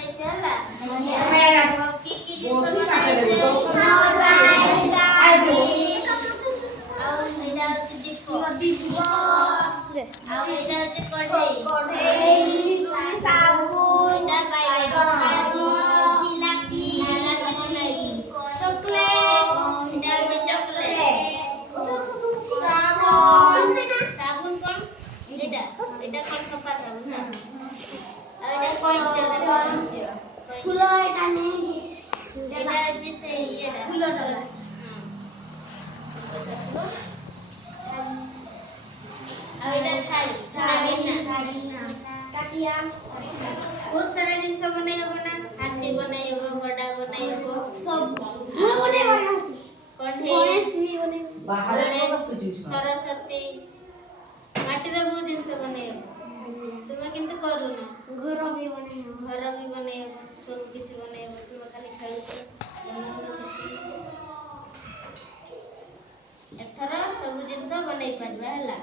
ବନେଇଛ ହେଲା କି ଜିନିଷ ବନେଇଛେ ଆଉ ଏଇଟା ହଉଛି ଦୀପ ଆଉ ଏଇଟା ହଉଛି କଢେଇ ସାବୁନ ଏଇଟା ବିଲାତି ବନେଇଛି ଚକଲେଟ ଏଇଟା ହଉଛି ଚକଲେଟ साबुन कौन एटा एटा कौन सफा साबुन ना आ एटा कौन फूल एटा नहीं एटा जे से एटा फूल आ एटा थाली ना काटिया बहुत सारा जिनिस बनै हो ना हाथी बनै हो गड्डा बनै हो सब बनै कढ़ेई बाहर सरस्वती माटी रे बहुत जिनिस बनै तुम किंतु करू ना घर भी बनै सब कुछ बनै तुम खाली खाइ एथरा सब जिनिस बनै परबा हला